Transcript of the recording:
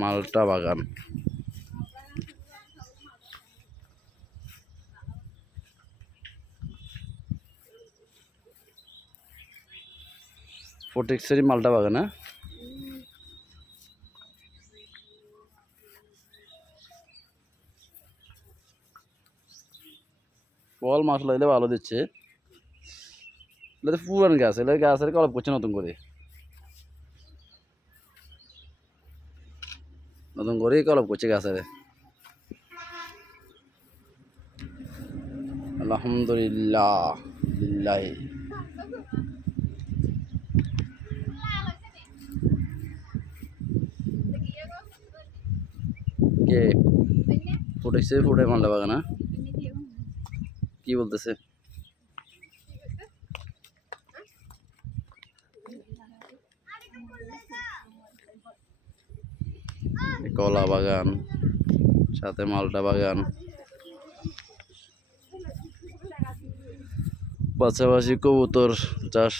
মালটা বাগান। ফটিকছড়ি মালটা বাগান। হ্যাঁ, ফল মাশাআল্লাহ এলে ভালো দিচ্ছে। এটা পুরান গাছ, এটা গাছের কলপ করছে নতুন করে, কলপ করছে গাছের। আলহামদুলিল্লাহ লিল্লাহি। কে ফুটেছে? ফুটে মালটা বাগান। কি বলতেছে? কলা বাগান, সাথে মালটা বাগান, পাশাপাশি কবুতর চাষ।